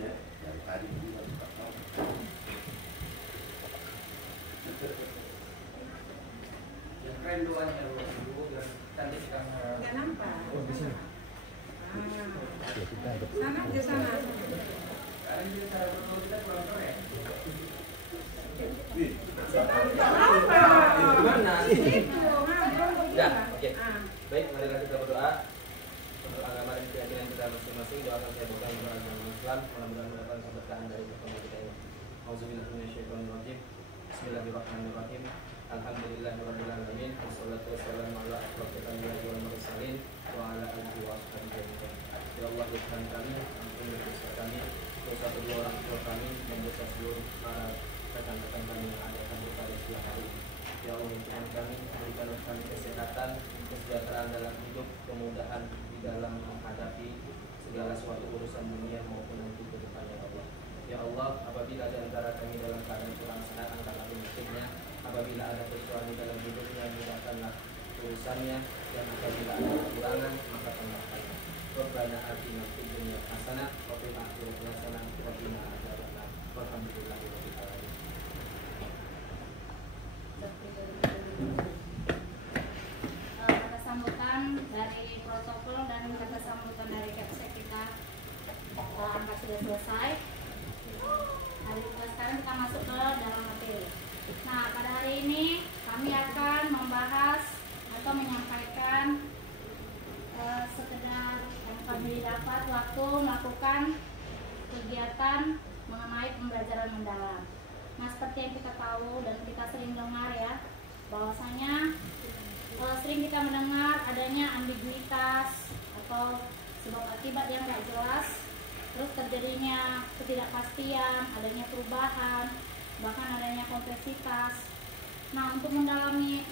dari tadi juga tak tahu. Yang keren doanya dulu biar cantik kan. Nggak nampak. Oh, di sini. Sana di sana. Karena dia cara berdoa kita kurang keren. Gimana? Ya, oke. Ah. Baik, marilah kita berdoa untuk agama dan keyakinan kita masing-masing. Doakan saya bukan untuk agama Islam. Mudah-mudahan mendapatkan keberkahan dari pertemuan kita ini. Auzubillahiminasyaitonirrajim. Bismillahirrahmanirrahim. Alhamdulillahirabbil alamin. Wassalatu wassalamu ala asyrofil anbiya'i wal mursalin wa ala alihi wa sahbihi ajmain. Ya Allah, Tuhan kami, ampuni dosa kami, dosa kedua orang tua kami, dan dosa seluruh para rekan-rekan kami yang ada pada siang hari. Ya Allah, Tuhan kami, berikanlah kami kesehatan, kesejahteraan dalam hidup, kemudahan di dalam menghadapi segala suatu urusan dunia maupun nanti ke depannya, Allah. Ya Allah, apabila di antara kami dalam keadaan kurang sehat angkat penyakitnya, apabila ada kesulitan dalam hidupnya, mudahkanlah urusannya, dan apabila ada kekurangan maka tambahkanlah. Rabbana atina fid dunya hasanah wa fil akhirati hasanah wa qina adzabannar. Walhamdulillahirabbil alamin. Kata sambutan dari protokol dan kata sambutan dari kapsek kita angka sudah selesai. Sekarang kita masuk ke dalam materi. Nah, pada hari ini kami akan membahas atau menyampaikan sekedar yang kami dapat waktu melakukan kegiatan mengenai pembelajaran mendalam. Nah, seperti yang kita tahu dan kita sering dengar ya, bahwasanya sering kita mendengar adanya ambiguitas atau sebab akibat yang tidak jelas, terus terjadinya ketidakpastian, adanya perubahan, bahkan adanya kompleksitas. Nah, untuk menjalani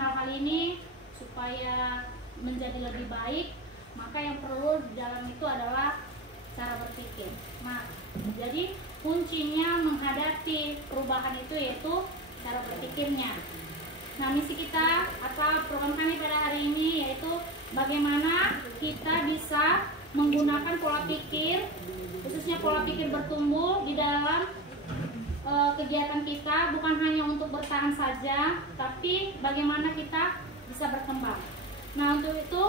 hal-hal ini supaya menjadi lebih baik, maka yang perlu di dalam itu adalah cara berpikir. Nah, jadi kuncinya menghadapi perubahan itu yaitu cara berpikirnya. Nah, misi kita atau program kami pada hari ini yaitu bagaimana kita bisa menggunakan pola pikir, khususnya pola pikir bertumbuh di dalam kegiatan kita, bukan hanya untuk bertahan saja, tapi bagaimana kita bisa berkembang. Nah, untuk itu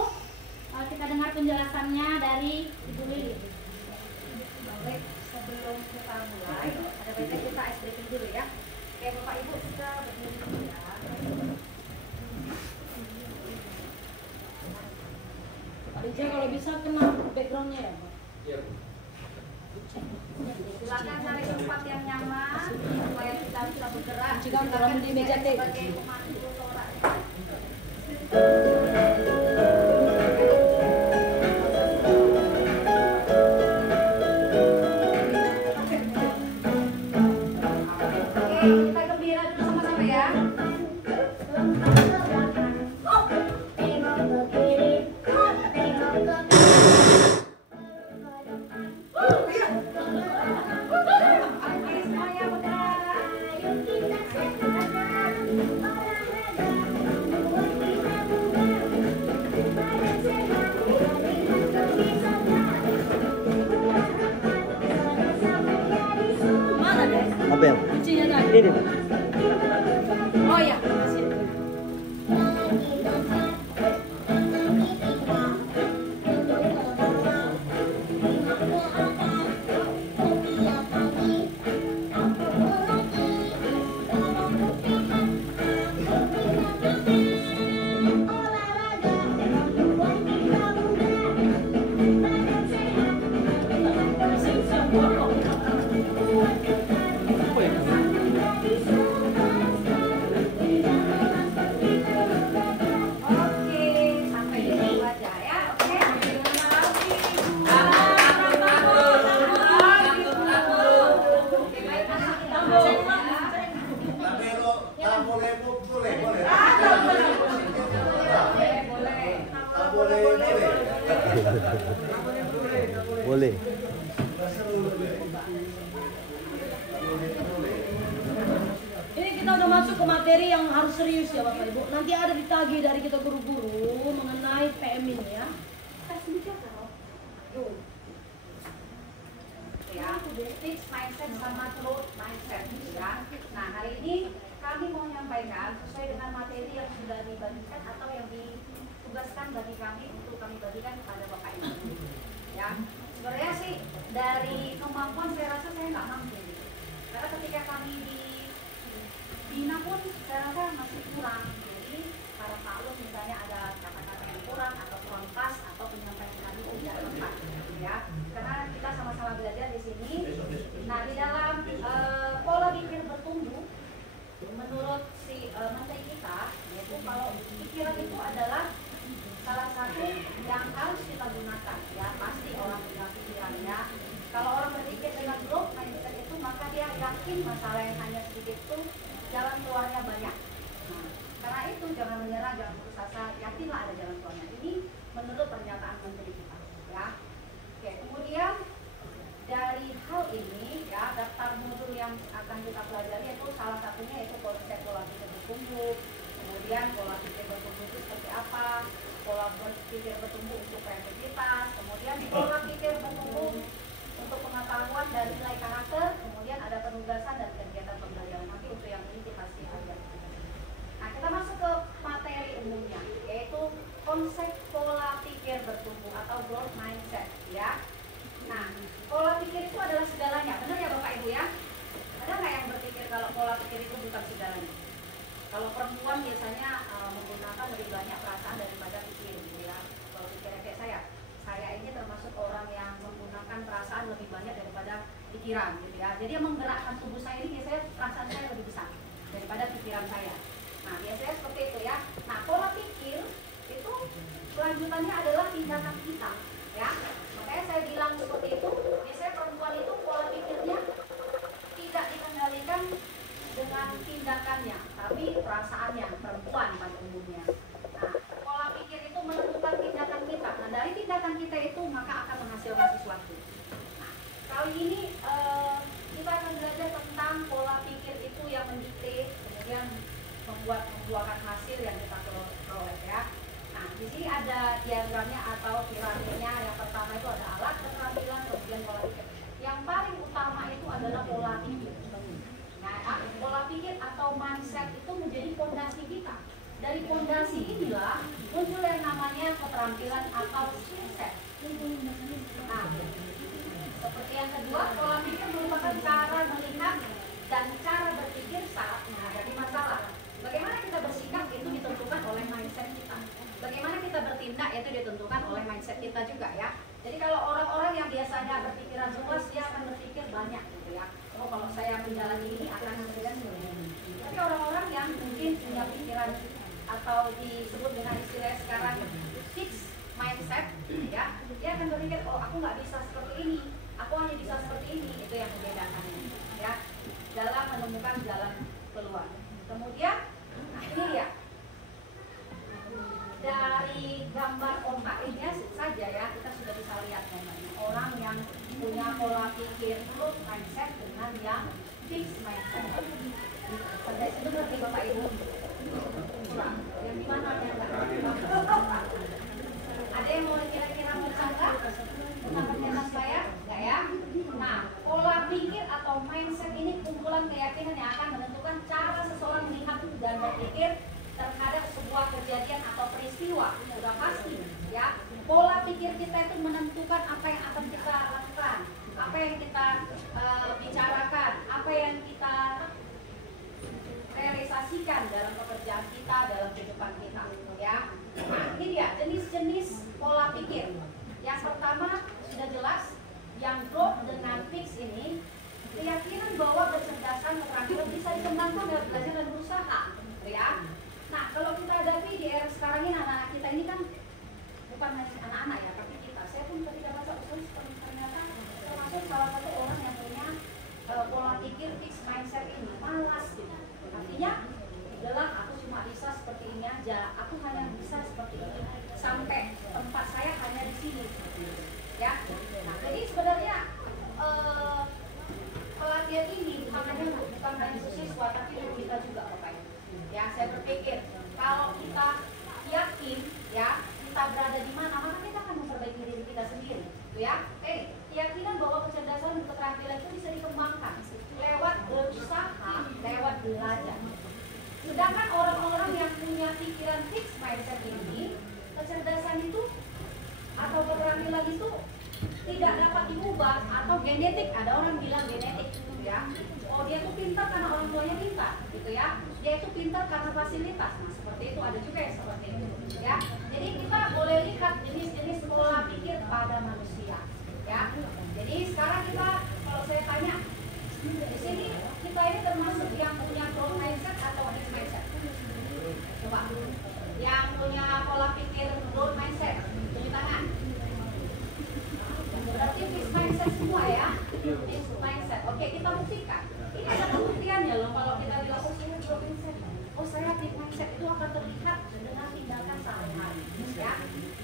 kita dengar penjelasannya dari Ibu Lili. Baik, sebelum kita mulai, ada baiknya kita ice breaking dulu ya. Oke, Bapak Ibu kita berdiri dulu ya. Rija kalau bisa kena backgroundnya ya, Pak? Iya. Silakan cari tempat yang nyaman supaya kita bisa bergerak. Silakan taruh di meja teh. Sebagai pemandu suara. Oke, kita gembira dulu sama-sama ya. Apa yang? Kuncinya tadi. Ini. Oh ya. Boleh. Ini kita udah masuk ke materi yang harus serius ya Bapak Ibu. Nanti ada ditagih dari kita guru-guru mengenai PM ini ya. Tes bicara. fixed mindset sama growth mindset ya. Nah hari ini kami mau menyampaikan sesuai dengan materi yang sudah dibagikan atau yang ditugaskan bagi kami untuk kami bagikan kepada Bapak Ibu ya. Sebenarnya sih dari kemampuan saya rasa saya nggak mampu gitu. Karena ketika kami di Bina pun saya rasa masih kurang. Jadi para paklum misalnya ada kata-kata yang kurang atau kurang pas atau penyampaian kami tidak tepat ya. Karena kita sama-sama belajar di sini. Nah di dalam pola pikir bertumbuh menurut si menteri kita yaitu kalau pikiran itu adalah salah satu yang harus kita gunakan ya. Pasti orang punya pikiran ya. Kalau orang berpikir dengan growth mindset itu maka dia yakin masalah yang hanya sedikit itu jalan keluarnya banyak. Nah, karena itu jangan menyerah, jangan putus asa, yakinlah ada jalan keluarnya. Ini menurut pernyataan menteri kita ya. Oke, kemudian dari hal ini ya daftar modul yang akan kita pelajari itu salah satunya yaitu konsep pola pikir bertumbuh. Kemudian pola pikir bertumbuh itu seperti apa? Pola pikir bertumbuh untuk kreativitas. Kemudian pola pikir bertumbuh untuk pengetahuan dan nilai karakter. Kemudian ada penugasan dan kegiatan pembelajaran. Nanti untuk yang ini kita lihat. Nah kita masuk ke materi umumnya yaitu konsep pola pikir bertumbuh atau growth mindset ya. Nah pola pikir itu adalah segalanya, benar ya Bapak Ibu ya? Ada nggak yang berpikir kalau pola pikir itu bukan segalanya? Kalau perempuan biasanya menggunakan lebih banyak perasaan daripada pikir gitu ya. Kalau pikirnya kayak saya ini termasuk orang yang menggunakan perasaan lebih banyak daripada pikiran gitu ya. Jadi yang menggerakkan tubuh saya ini biasanya perasaan saya lebih besar daripada pikiran saya. Nah biasanya seperti itu ya. Nah pola pikir itu kelanjutannya adalah tindakan kita ya. Makanya saya bilang seperti itu. Biasanya perempuan itu pola pikirnya tidak dikendalikan dengan tindakannya, tapi perasaannya perempuan pada umumnya. Nah, pola pikir itu menentukan tindakan kita. Nah, dari tindakan kita itu maka akan menghasilkan sesuatu. Nah, kali ini kita akan belajar tentang pola pikir itu yang mendikte, kemudian membuahkan hasil yang kita peroleh ya. Nah, di sini ada diagramnya atau piramidnya. Yang pertama itu ada alat keterampilan, kemudian pola pikir. Yang paling utama itu adalah pola pikir. Nah, pola pikir atau mindset itu menjadi fondasi kita. Dari fondasi inilah muncul yang namanya keterampilan atau mindset. Nah, seperti yang kedua, pola pikir merupakan cara melihat dan cara berpikir saat menghadapi masalah. Bagaimana kita bersikap itu ditentukan oleh mindset kita. Bagaimana kita bertindak itu ditentukan oleh mindset kita juga ya. Jadi kalau orang-orang yang biasanya berpikiran luas dia akan berpikir banyak gitu ya. Oh kalau saya menjalani ini akan menghasilkan ini. Tapi orang-orang yang mungkin punya pikiran atau disebut dengan istilah sekarang fixed mindset ya, dia akan berpikir oh aku nggak bisa seperti ini, aku hanya bisa seperti ini. Itu yang membedakannya ya dalam menemukan jalan keluar. Kemudian nah ini dia dari gambar ombak ini saja ya kita sudah bisa lihat gambarnya orang yang punya pola pikir growth mindset dengan yang fixed mindset. Sampai situ ngerti Bapak Ibu? Kurang. Yang di mana yang enggak? Ada yang mau kira-kira bercanda tentang pernyataan saya? Enggak ya? Nah, pola pikir atau mindset ini kumpulan keyakinan yang akan menentukan cara seseorang melihat dan berpikir terhadap sebuah kejadian atau peristiwa. Sudah pasti ya. Pola pikir kita itu menentukan apa yang akan kita lakukan, apa yang kita bicarakan, apa yang kita realisasikan dalam pekerjaan kita, dalam kehidupan kita ya. Nah, ini dia jenis-jenis pola pikir. Yang pertama sudah jelas, yang growth dengan fix ini keyakinan bahwa kecerdasan keterampilan bisa dikembangkan dengan belajar dan berusaha ya. Nah kalau kita hadapi di era sekarang ini anak-anak kita ini kan bukan hanya anak-anak ya, tapi kita. Saya pun ketika baca usul ternyata termasuk salah satu orang yang punya pola pikir fixed mindset ini, malas gitu. Artinya adalah aku cuma bisa seperti ini aja, aku hanya bisa seperti ini, sampai tempat saya hanya di sini ya. Nah jadi sebenarnya pelatihan ini bukan hanya siswa tapi untuk kita juga Bapak Ibu. Ya saya berpikir kalau kita yakin ya kita berada di mana, maka kita akan memperbaiki diri kita sendiri, gitu ya. Keyakinan bahwa kecerdasan dan keterampilan itu bisa berubah atau genetik, ada orang bilang genetik gitu ya. Oh dia tuh pintar karena orang tuanya pintar gitu ya. Dia itu pintar karena fasilitas. Nah seperti itu, ada juga yang seperti itu ya. Jadi kita boleh lihat jenis-jenis pola pikir pada manusia ya. Jadi sekarang kita, kalau saya tanya di sini, kita ini termasuk yang punya growth mindset atau fixed mindset? Coba yang punya pola pikir growth mindset, tunjuk tangan. Berarti fixed mindset semua ya. Fixed mindset. Oke, kita buktikan. Ini ada pembuktiannya loh. Kalau kita bilang oh saya growth mindset, oh saya fixed mindset, itu akan terlihat dengan tindakan sehari-hari ya.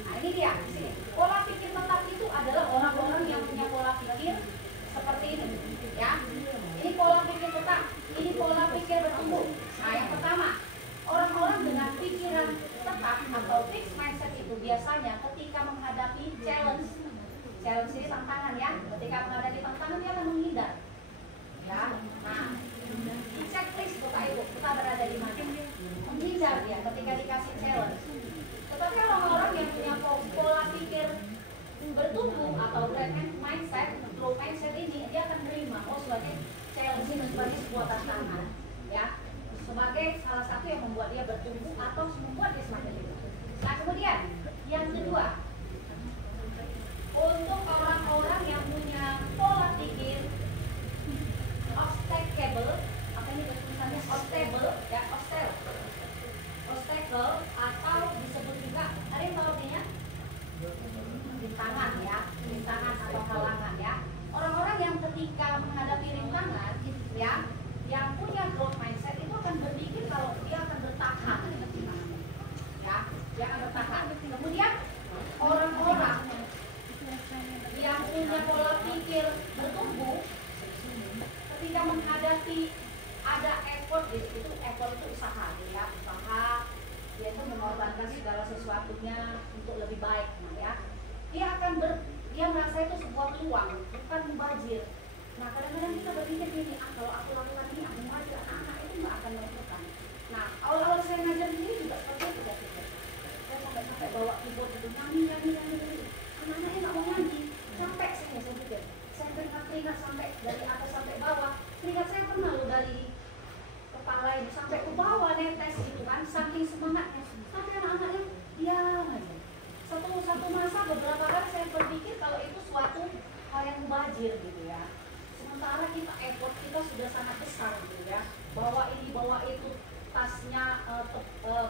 Nah ini dia di sini. Pola pikir tetap itu adalah orang-orang yang punya pola pikir seperti ini ya. Ini pola pikir tetap, ini pola pikir bertumbuh. Nah yang pertama, orang-orang dengan pikiran tetap atau fixed mindset itu biasanya ketika menghadapi challenge ini tantangan ya. Ketika menghadapi tantangan dia akan menghindar ya. Nah di checklist Bapak Ibu kita berada di mana? Menghindar dia ketika dikasih challenge. Tetapi orang-orang yang punya pola pikir bertumbuh atau growth mindset ini, dia akan menerima oh sebagai challenge ini sebagai sebuah tantangan ya, sebagai salah satu yang membuat dia bertumbuh atau membuat dia semakin lebih. Nah kemudian yang kedua, untuk orang-orang yang punya pola pikir obstacle, apa ini tulisannya obstacle ya, obstacle atau disebut juga, ada yang tahu artinya? Rintangan ya, rintangan atau halangan ya. Orang-orang yang ketika menghadapi rintangan ya, yang punya growth mindset itu akan berpikir kalau dia akan bertahan ya, dia akan bertahan. Kemudian orang-orang yang punya pola pikir bertumbuh ketika menghadapi ada effort, itu effort itu usaha ya, usaha dia itu mengorbankan segala sesuatunya untuk lebih baik ya. Dia merasa itu sebuah peluang, bukan mubazir. Nah kadang-kadang kita berpikir gini, kalau aku lakukan ini aku mubazir, anak itu nggak akan melakukan. Nah awal-awal saya ngajar ini juga seperti itu ya. Saya sampai bawa keyboard itu nyanyi. Anak-anaknya nggak mau nyanyi, capek saya pikir. Saya keringat sampai dari atas sampai bawah. Keringat saya pernah loh dari kepala ini sampai ke bawah netes gitu kan, saking semangatnya. Tapi anak-anaknya diam aja. Satu masa beberapa kali saya berpikir kalau itu suatu hal yang mubazir gitu ya. Sementara kita effort kita sudah sangat besar gitu ya. Bawa itu tasnya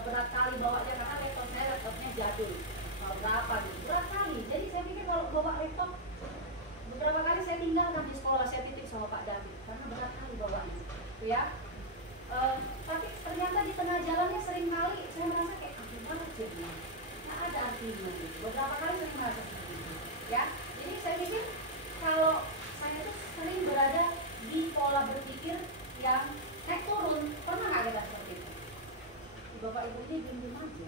berat kali bawanya karena laptopnya jadul. Berapa gitu, berat kali. Jadi saya pikir kalau bawa laptop beberapa kali saya tinggalkan di sekolah, saya titip sama Pak David karena berat kali bawanya gitu ya. Tapi ternyata di tengah jalannya sering kali saya merasa kayak banget jadi ada artinya gitu. Beberapa kali saya merasa seperti itu ya. Jadi saya pikir kalau saya tuh sering berada di pola berpikir yang naik turun. Pernah nggak kita seperti itu? Bapak Ibu ini diem aja.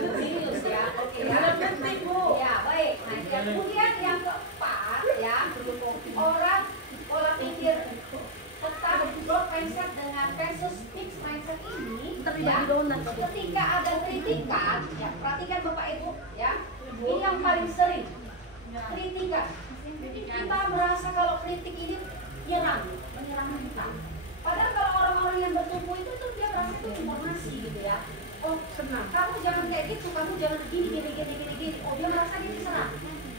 Serius ya. Oke ya. Ya baik. Nah kemudian yang keempat ya, orang pola pikir tetap growth mindset dengan versus fixed mindset ini ya, ketika ada kritikan ya, perhatikan Bapak Ibu ya, ini yang paling sering kritikan. Kita merasa kalau kritik ini menyerang kita. Padahal kalau orang-orang yang bertumbuh itu dia merasa itu informasi gitu ya. Oh senang, kamu jangan kayak gitu, kamu jangan gini. Oh dia merasa dia diserang.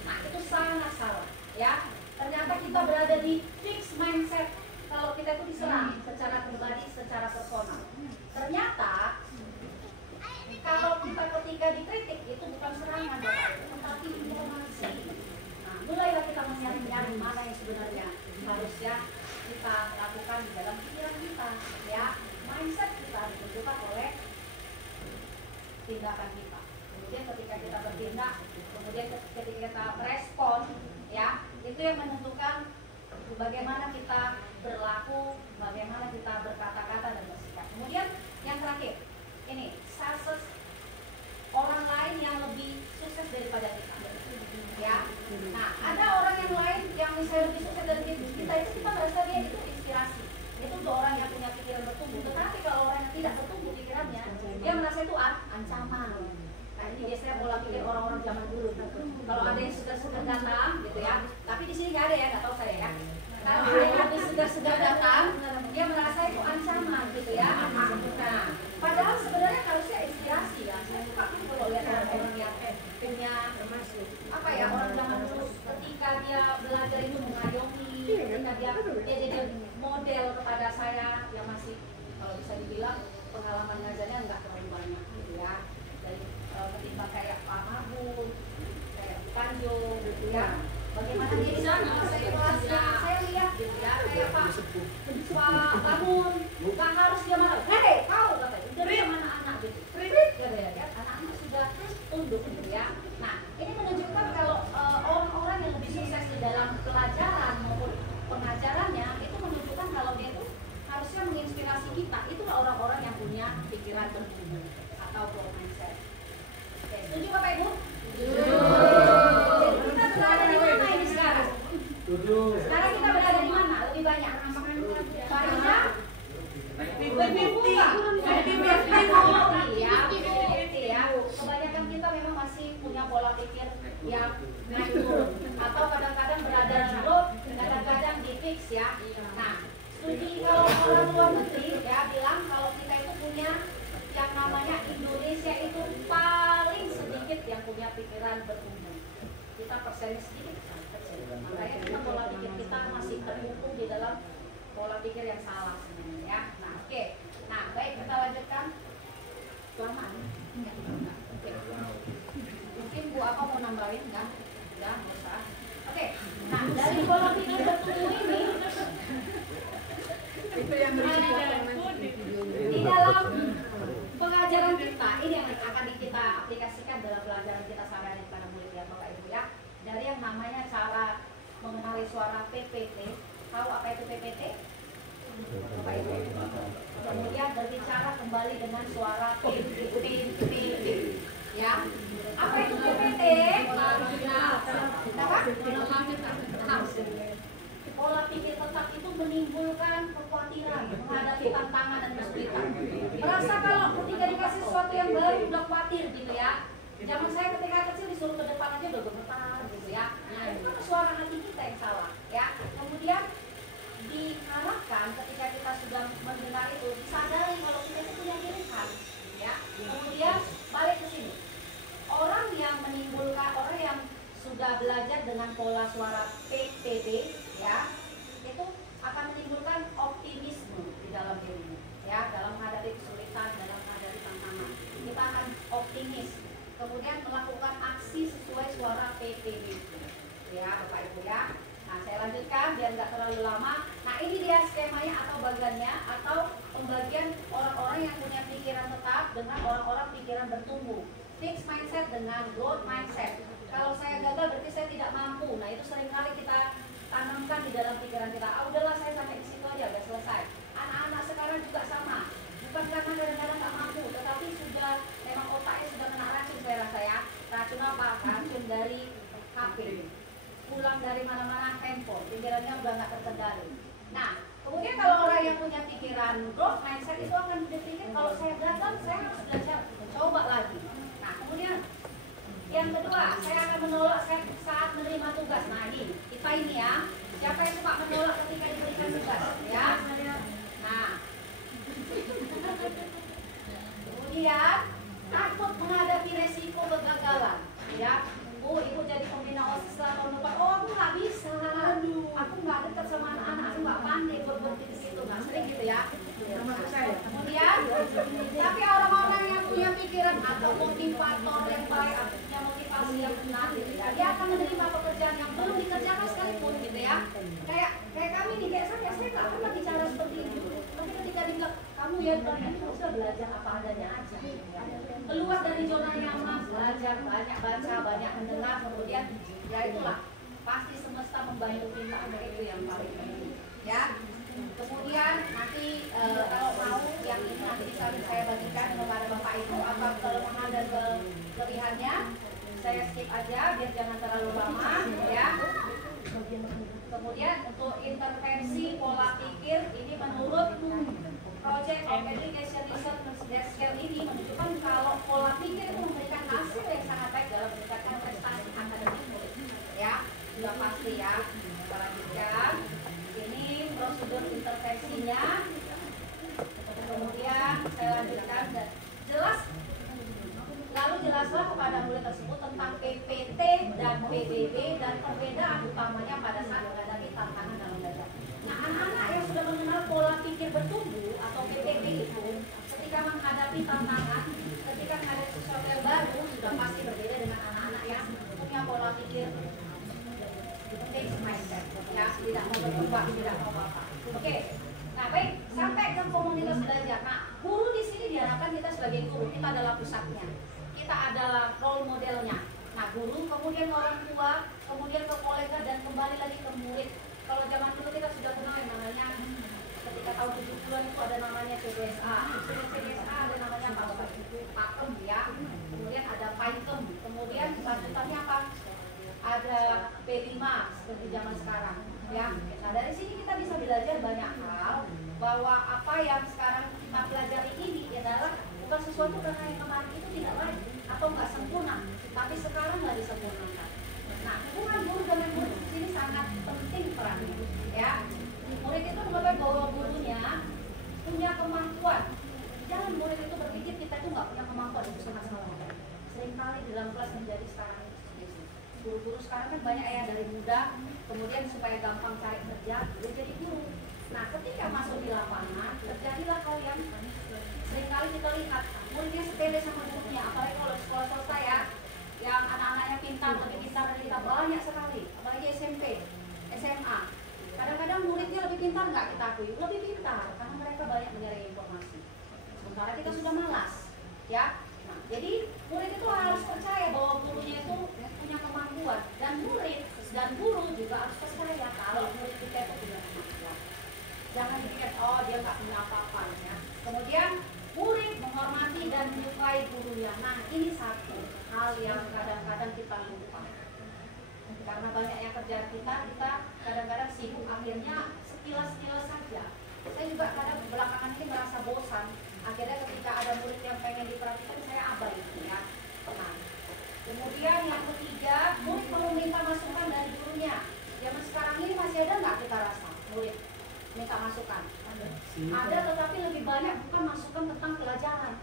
Nah itu sangat salah ya. Ternyata kita berada di fixed mindset kalau kita itu diserang secara pribadi, secara personal. Ternyata kalau kita ketika dikritik itu bukan serangan tetapi informasi. Nah, mulailah kita mencari mana yang sebenarnya harusnya kita lakukan di dalam pikiran kita ya. Mindset kita ditentukan oleh tindakan kita. Kemudian ketika kita bertindak, kemudian ketika kita respon ya, itu yang menentukan bagaimana kita berlaku, bagaimana kita berkata-kata dan bersikap. Kemudian yang terakhir, ini sukses orang lain yang lebih sukses daripada kita. Ya. Nah, ada orang yang lain yang misalnya lebih sukses dari kita itu kita merasa dia itu inspirasi. Itu orang yang punya pikiran bertumbuh. Tetapi kalau orang yang tidak bertumbuh pikirannya, dia ada ya, nggak tahu saya ya. Kalau dia habis segar-segar datang, dia merasa itu ancaman gitu ya. Nah, padahal sebenarnya harusnya inspirasi ya. Saya suka kalau lihat orang yang punya apa ya, orang zaman dulu ketika dia belajar itu mengayomi, ketika dia jadi model kepada saya yang masih kalau bisa dibilang pengalaman ngajarnya nggak terlalu banyak gitu ya. Dari ketimbang kayak Pak Mahbub, kayak Panjo gitu ya. Bagaimana dia di sana, saya lihat gitu ya, kayak Pak Bangun, nggak harus dia marah, hei kau katanya, udah mana anak gitu, ya, anak-anak sudah tunduk gitu ya. Nah, ini menunjukkan kalau orang-orang yang lebih sukses di dalam pelajaran maupun pengajarannya itu menunjukkan kalau dia itu harusnya menginspirasi kita. Itulah orang-orang yang punya pikiran bertumbuh atau growth mindset. Oke, setuju Bapak Ibu? Setuju. Kita berada di mana ini sekarang? Sekarang kita berada di mana? Lebih banyak Farida? Iya. Kebanyakan kita memang masih punya pola pikir yang naik turun atau kadang-kadang berada di growth, kadang-kadang di fix ya. Nah, studi kalau orang luar negeri ya bilang kalau kita itu punya yang namanya Indonesia itu paling sedikit yang punya pikiran bertumbuh. Kita persennya sedikit kecil. Makanya kita pola pikir kita masih terhubung di dalam pola pikir yang salah sebenarnya ya. Nah, oke. Nah, baik kita lanjutkan. Kelamaan. Ya, oke. Mungkin Bu Apa mau nambahin enggak? Ya, nggak usah. Oke. Nah, dari pola pikir bertumbuh ini Itu yang berisiko di dalam pengajaran kita ini yang akan kita aplikasikan dalam pelajaran kita sehari-hari pada murid ya Bapak Ibu ya. Dari yang namanya cara mengenali suara PPT. Tahu apa itu PPT? Bapak Ibu. Kemudian berbicara kembali dengan suara PPT. Ya. Apa itu PPT? Pola pikir tetap itu menimbulkan kekhawatiran menghadapi tantangan dan kesulitan. Merasa kalau ketika dikasih sesuatu yang baru udah khawatir gitu ya. Zaman saya ketika kecil disuruh ke depan aja udah gemetar gitu ya. Nah, itu kan suara hati kita yang salah ya. Kemudian diharapkan ketika kita sudah mendengar itu disadari kalau kita itu punya pilihan ya. Kemudian balik ke sini. Orang yang menimbulkan, orang yang sudah belajar dengan pola suara PPB ya, itu akan menimbulkan optimisme di dalam dirinya ya, dalam menghadapi kesulitan, dalam menghadapi tantangan. Kita akan optimis, kemudian melakukan aksi sesuai suara PPB ya Bapak Ibu ya. Nah, saya lanjutkan biar nggak terlalu lama. Nah, ini dia skemanya atau bagiannya atau pembagian orang-orang yang punya pikiran tetap dengan orang-orang pikiran bertumbuh. Fixed mindset dengan growth mindset. Kalau saya gagal berarti saya tidak mampu. Nah, itu seringkali kita tanamkan di dalam pikiran kita. Ah, udahlah saya sampai di situ aja, udah selesai. Anak-anak sekarang juga sama. Bukan karena kadang-kadang tak mampu, tetapi sudah memang otaknya sudah kena racun saya rasa ya. Racun apa? Racun dari HP. Pulang dari mana-mana handphone, pikirannya udah nggak terkendali. Nah, kemudian kalau orang yang punya pikiran growth mindset itu akan berpikir kalau saya gagal, saya harus belajar, coba lagi. Nah, kemudian yang kedua, saya akan menolak saat menerima tugas. Nah, ini kita ini ya, siapa yang suka menolak ketika diberikan tugas? Ya. Nah, kemudian takut menghadapi resiko kegagalan. Ya, Bu, Ibu jadi pembina OSIS tahun depan. Oh, aku nggak bisa. Aku nggak dekat sama anak-anak. Aku nggak pandai buat gitu. Nggak sering gitu ya. Kemudian, tapi orang-orang yang punya pikiran atau motivator yang baik, punya motivasi yang benar gitu ya, dia akan menerima pekerjaan yang belum dikerjakan sekalipun gitu ya. Kayak kami nih, kayak saya nggak pernah bicara seperti itu. Tapi ketika dibilang kamu ya ini harusnya belajar apa adanya aja. Keluar dari zona nyaman, belajar banyak baca, banyak mendengar, kemudian ya itulah pasti semesta membantu kita. Itu yang paling penting ya. Kemudian nanti kalau mau yang ini nanti bisa saya bagikan kepada Bapak Ibu apa kelemahan dan kelebihannya. Saya skip aja biar jangan terlalu lama ya. Kemudian untuk intervensi pola pikir ini menurut Project of Education Research ini menunjukkan kalau pola pikir itu memberikan hasil yang sangat baik dalam meningkatkan prestasi akademik murid. Ya, sudah pasti ya. lanjutkan dan jelas. Lalu jelaslah kepada murid tersebut tentang PPT dan PBB dan perbedaan utamanya pada saat menghadapi tantangan dalam belajar. Nah, anak-anak yang sudah mengenal pola pikir bertumbuh atau PPT itu, ketika menghadapi tantangan, ketika menghadapi sesuatu yang baru, sudah pasti berbeda dengan anak-anak yang punya pola pikir fixed mindset, ya, tidak mau berubah, tidak mau apa. Oke. Nah, baik, sampai ke komunitas belajar. Nah, guru di sini diharapkan kita sebagai guru, kita adalah pusatnya. Kita adalah role modelnya. Nah, guru, kemudian orang tua, kemudian ke kolega, dan kembali lagi ke murid. Kalau zaman dulu kita sudah kenal yang namanya, ketika tahun 70-an itu ada namanya CBSA. CBSA ada namanya Pakem, ya. Kemudian ada Python. Kemudian lanjutannya apa? Ada P5 seperti zaman sekarang, ya. Nah, dari sini kita bisa belajar banyak hal, bahwa apa yang sekarang kita pelajari ini adalah bukan sesuatu karena yang kemarin itu tidak baik atau nggak sempurna, tapi sekarang nggak disempurnakan. Nah, hubungan guru dengan murid di sini sangat penting perannya, ya. Murid itu mengetahui bahwa gurunya punya kemampuan. Jangan murid itu berpikir kita itu nggak punya kemampuan, itu sangat salah. Seringkali di dalam kelas menjadi sekarang guru-guru sekarang kan banyak yang dari muda, kemudian supaya gampang cari kerja, dia jadi guru. Nah, ketika masuk di lapangan, terjadilah hal yang seringkali kita lihat, muridnya sepele sama gurunya, apalagi kalau sekolah selesai, ya, yang anak-anaknya pintar, lebih pintar dari kita banyak sekali, apalagi SMP, SMA. Kadang-kadang muridnya lebih pintar nggak kita akui, lebih pintar, karena mereka banyak mencari informasi. Sementara kita sudah malas, ya. Nah, jadi murid itu harus percaya bahwa gurunya itu punya kemampuan, dan murid dan guru juga harus percaya kalau murid kita itu punya kemampuan. Jangan dipikir, oh dia nggak punya apa-apa, ya. Kemudian murid menghormati dan menyukai gurunya. Nah, ini satu hal yang kadang-kadang kita lupa. Karena banyaknya kerjaan kita kadang-kadang sibuk, akhirnya sekilas-sekilas saja. Saya juga kadang belakangan ini merasa bosan. Akhirnya ketika ada murid yang pengen diperhatikan, saya abaikan, ya. Nah, kemudian yang ketiga, murid perlu minta masukan dari gurunya. Zaman sekarang ini masih ada nggak kita rasa murid minta masukan? Ada, tetapi lebih banyak bukan masukan tentang pelajaran,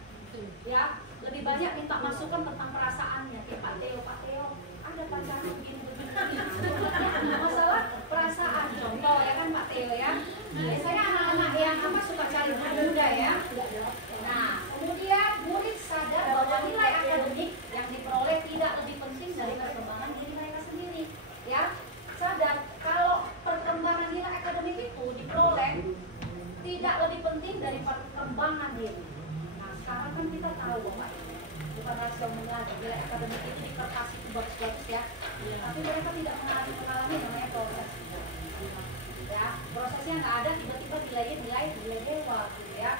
ya. Lebih banyak minta masukan tentang perasaannya. Ya, Pak Teo, ada pacaran begini-begini. Masalah perasaan, contoh, ya kan Pak Teo, ya. Biasanya anak-anak yang suka cari muda, ya. Nah, kemudian murid sadar bahwa nilai akademik yang diperoleh tidak lebih penting dari perkembangan diri mereka sendiri, ya. Sadar kalau perkembangan nilai akademik itu diperoleh tidak lebih penting dari perkembangan diri. Nah, sekarang kan kita tahu Bapak Ibu, bukan rahasia umum lagi, nilai akademik itu di kertas itu bagus-bagus, ya. Tapi mereka tidak mengalami namanya proses. Ya, prosesnya nggak ada, tiba-tiba nilai dewa, gitu, ya.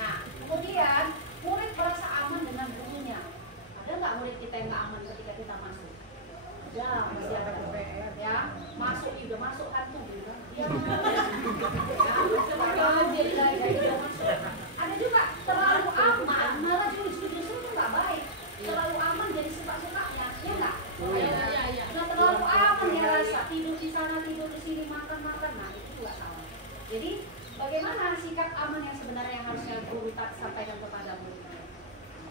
Nah, kemudian murid merasa aman dengan gurunya. Ada nggak murid kita yang nggak aman ketika kita masuk? Ya, masih ada, ya. Masuk juga masuk hantu, gitu. Ya, ada juga terlalu aman, malah justru itu nggak baik. Terlalu aman jadi suka-sukanya, ya nggak? Nah, terlalu aman ya rasa, tidur di sana, tidur di sini, makan. Nah, itu juga salah. Jadi, bagaimana sikap aman yang sebenarnya yang harusnya guru sampaikan kepada murid?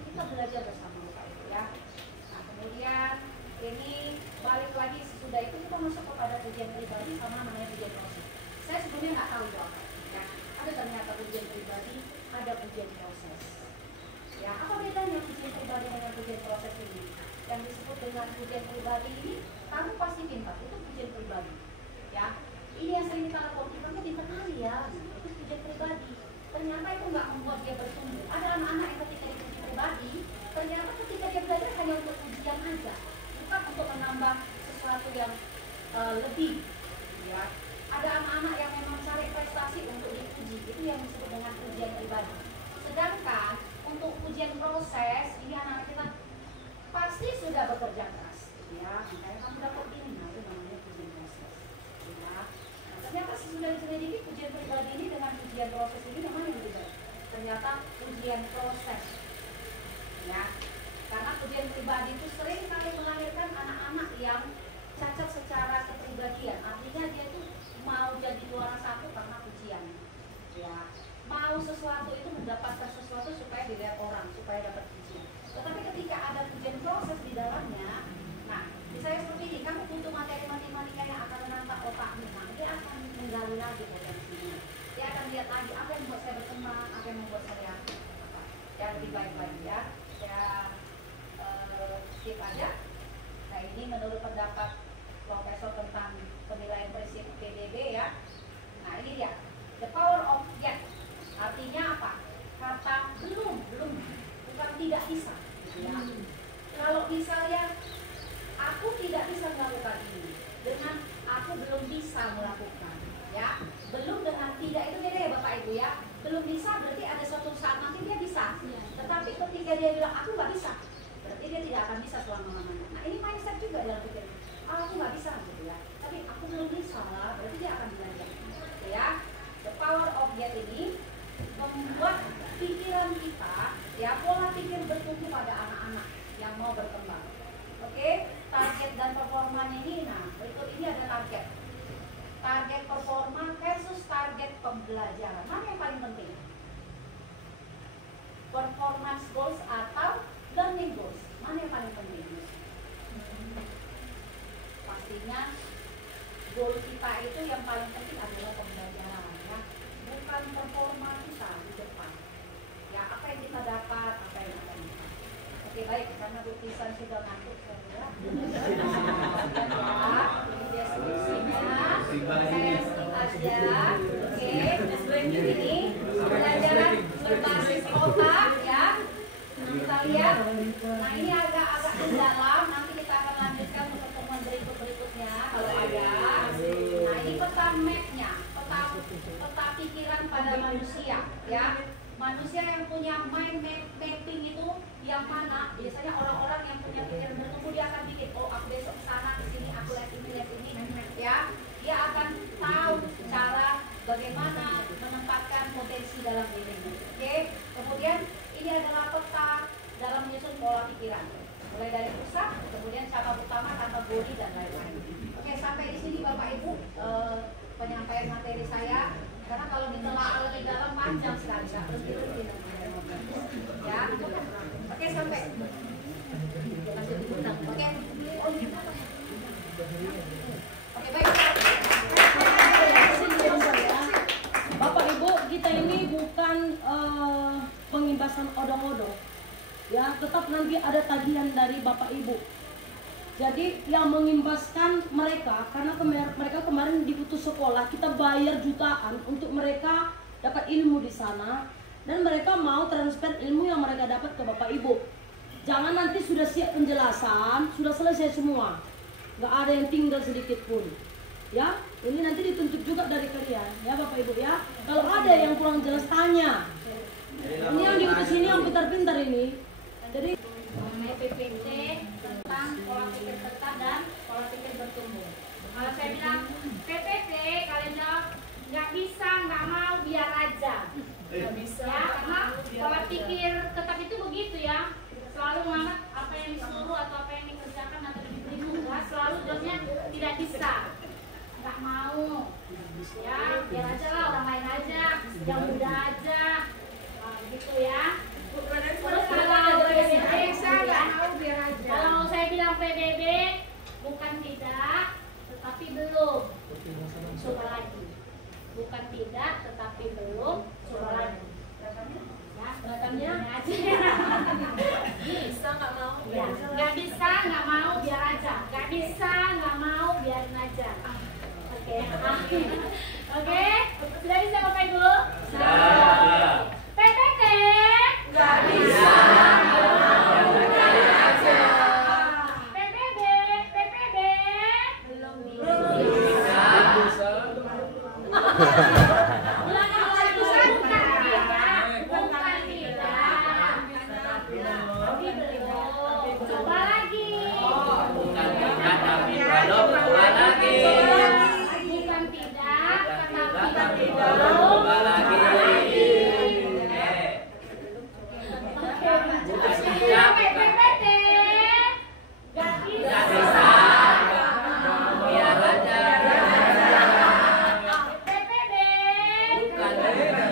Kita belajar bersama, ya. Nah, kemudian ini balik lagi sesudah itu kita masuk kepada ujian pribadi sama namanya ujian proses. Saya sebelumnya nggak tahu itu apa, ya. Ada ternyata ujian pribadi, ada ujian proses. Ya, apa bedanya ujian pribadi dengan ujian proses ini? Yang disebut dengan ujian pribadi ini, kamu pasti pintar, itu ujian pribadi, ya. Ini yang sering kita lakukan, kamu pintar kali, ya. Itu ujian pribadi. Ternyata itu nggak membuat dia bertumbuh. Ada anak-anak yang ketika itu ujian pribadi, ternyata ketika dia belajar hanya untuk ujian aja, bukan untuk menambah sesuatu yang lebih, ya. Ada anak-anak yang memang cari prestasi untuk diuji, itu yang disebut dengan ujian pribadi. Sedangkan untuk ujian proses, ini anak-anak kita pasti sudah bekerja keras, ya. Makanya kamu dapat ini, nah itu namanya ujian proses, ya. Nah, ternyata sudah diselidiki ujian pribadi ini dengan ujian proses ini memang yang berbeda. Ternyata ujian proses, ya. Karena ujian pribadi itu sering kali melahirkan anak-anak yang cacat secara kepribadian. Artinya dia tuh mau jadi juara satu karena ujian, ya. mau sesuatu itu mendapatkan sesuatu supaya dilihat orang, supaya dapat pujian. Tetapi ketika ada pujian proses di dalamnya, nah misalnya seperti ini, kamu butuh materi-materi yang akan menantang otakmu, nah dia akan menggali lagi potensinya. Dia akan lihat lagi apa yang membuat saya berkembang, apa yang membuat saya ya lebih baik lagi ya. Skip aja. Nah ini menurut pendapat profesor tentang penilaian prinsip PBB ya. Nah ini dia, the power of yet. Artinya apa? Kata belum, bukan tidak bisa. Ya. Kalau misalnya aku tidak bisa melakukan ini, dengan aku belum bisa melakukan, ya. Belum dengan tidak itu beda ya Bapak Ibu ya. Belum bisa berarti ada suatu saat nanti dia bisa. Tetapi ketika dia bilang aku nggak bisa, berarti dia tidak akan bisa selama-lamanya. Nah ini mindset juga dalam pikiran. Aku nggak bisa gitu ya. Tapi aku belum bisa lah, berarti dia akan belajar. Ya, the power of yet ini membuat pikiran kita, ya pola pikir bertumbuh pada anak-anak yang mau berkembang. Oke, target dan performanya ini, nah berikut ini ada target. Target performa versus target pembelajaran. Mana yang paling penting? Performance goals atau learning goals? Mana yang paling penting? Pastinya goal kita itu yang paling penting adalah pembelajaran ya, bukan performa kita di depan. Ya, apa yang kita dapat, apa yang akan kita. Oke baik, karena Bu Tisan sudah ngantuk saya. Ini dia skripsinya. Saya skip aja. Oke, ini pembelajaran berbasis otak ya. Kita lihat. Nah ini agak mendalam. Nanti kita akan lanjutkan untuk pertemuan berikutnya kalau ada. Nah ini peta mapnya, peta pikiran pada manusia ya. Manusia yang punya mind mapping itu yang mana? Biasanya orang-orang yang punya pikiran bertumbuh dia akan bikin, oh aku besok kesana kesini, aku lihat ini ya. Dia akan tahu cara bagaimana menempatkan potensi dalam dirinya. Oke. Kemudian ini adalah peta dalam menyusun pola pikiran. Mulai dari pusat, kemudian cabang utama, kategori dan lain-lain. Oke, sampai di sini Bapak Ibu penyampaian materi saya. Karena kalau ditelaah lebih dalam panjang sekali, nggak berhenti ya. Oke, sampai. Oke, baik. Bapak Ibu, kita ini bukan pengimbasan odong-odong. Ya, tetap nanti ada tagihan dari Bapak Ibu. Jadi yang mengimbaskan mereka, karena mereka kemarin diputus sekolah, kita bayar jutaan untuk mereka dapat ilmu di sana, dan mereka mau transfer ilmu yang mereka dapat ke Bapak Ibu. Jangan nanti sudah siap penjelasan, sudah selesai semua, nggak ada yang tinggal sedikit pun. Ya, ini nanti dituntut juga dari kalian, ya Bapak Ibu ya. Kalau ada yang kurang jelas tanya. Ini yang diutus ini yang pintar-pintar ini. Jadi mengenai PPT tentang pola pikir tetap dan pola pikir bertumbuh. Kalau saya bilang PPT, kalian jawab nggak bisa, nggak mau, biar aja. Nggak bisa. Ya, karena pola pikir tetap itu begitu ya. Selalu menganggap apa yang disuruh atau apa yang dikerjakan atau diberi tugas, selalu jawabnya tidak bisa, nggak mau. Ya, biar aja lah, orang lain aja, yang muda aja, gitu ya. Terus kalau PBB, kalau saya bilang PBB bukan tidak, tetapi belum. Coba lagi. Bukan tidak, tetapi belum. Coba lagi. Ya, batangnya aja. Bisa nggak mau? Ya, nggak bisa, nggak mau, biar aja. Nggak bisa, nggak mau, biarin aja. Oke. Oke. Sudah bisa Bapak Ibu? Sudah. PPT. Nggak bisa, nggak mau, biarin aja. PPB belum bisa. Coba lagi. Bukan tidak, tapi belum. Coba lagi. Bukan tidak, tapi belum. Coba lagi. Sampai PPT. Gak bisa. Biar aja. PPD. Bukan tidak.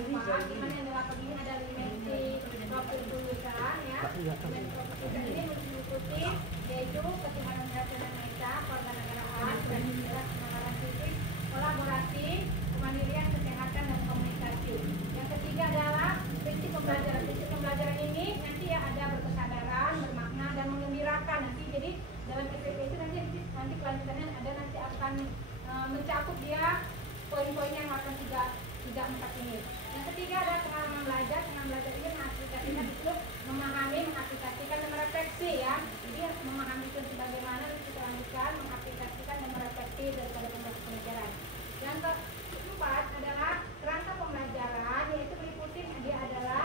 apa, gimana yang dilakukan ini ada dimensi profil tulisan ya. Dimensi profil tulisan ini meliputi yaitu ketidakhadiran dan mereka, kewarganegaraan, berani jelas, penanganan kritis, kolaborasi, kemandirian, kesehatan dan komunikasi. Yang ketiga adalah prinsip pembelajaran. Prinsip pembelajaran ini nanti ya ada berkesadaran, bermakna dan mengembirakan nanti. Jadi dalam SPP itu nanti kelanjutannya ada nanti akan mencakup dia poin-poin yang akan tiga empat ini. Yang ketiga adalah pengalaman belajar. Pengalaman belajar ini mengaplikasikan itu memahami, mengaplikasikan dan merefleksi ya. Jadi memahami itu sebagaimana kita lanjutkan, mengaplikasikan dan merefleksi daripada pembelajaran. Yang keempat adalah kerangka pembelajaran, yaitu meliputi dia adalah